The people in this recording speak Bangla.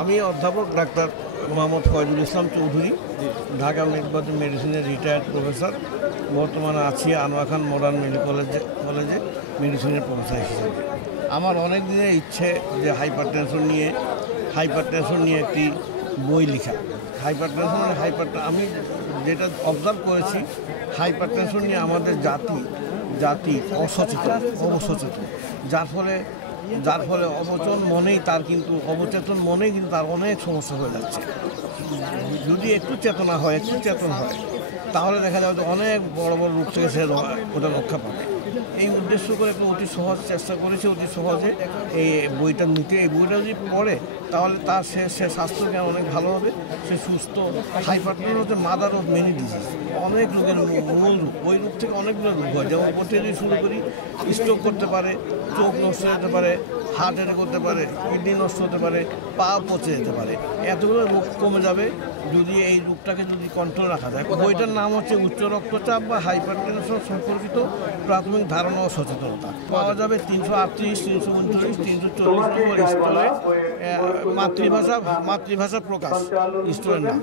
আমি অধ্যাপক ডাক্তার মোহাম্মদ ফয়জুল ইসলাম চৌধুরী, ঢাকা মেডিসিনের রিটায়ার্ড প্রফেসর। বর্তমানে আছি আনোয়ার খান মডার্ন মেডিকেল কলেজে মেডিসিনের প্রফেসর হিসেবে। আমার অনেক দিনের ইচ্ছে যে হাইপারটেনশন নিয়ে একটি বই লেখা। আমি যেটা অবজার্ভ করেছি, হাইপারটেনশন নিয়ে আমাদের জাতি অবসচেতন, যার ফলে অবচেতন মনেই তার অনেক সমস্যা হয়ে যাচ্ছে। যদি একটু চেতন হয় তাহলে দেখা যাবে যে অনেক বড় বড় রূপ থেকে সে ওটা রক্ষা পাবে। এই উদ্দেশ্য করে অতি সহজ চেষ্টা করেছে, অতি সহজে এই বইটা নিতে। এই বইটা যদি পড়ে তাহলে তার সে স্বাস্থ্যজ্ঞান অনেক ভালো হবে, সে সুস্থ। হাইপারটেনশন হচ্ছে মাদার অফ মেনি ডিজিজ, অনেক রোগের মূল রূপ। ওই রূপ থেকে অনেকগুলো রোগ হয়, যেমন প্রতি যদি শুরু করি, স্ট্রোক করতে পারে, চোখ নষ্ট হতে পারে, হার্ট অ্যাটাক করতে পারে, কিডনি নষ্ট হতে পারে, পা পচে যেতে পারে। এতগুলো রোগ কমে যাবে যদি এই রোগটাকে যদি কন্ট্রোল রাখা যায়। বইটার নাম হচ্ছে উচ্চ রক্তচাপ বা হাইপারটেনশন সম্পর্কিত প্রাথমিক ধারণা ও সচেতনতা। পাওয়া যাবে 338, 339, 340 নম্বর স্টলে। মাতৃভাষা প্রকাশ স্টোরের নাম।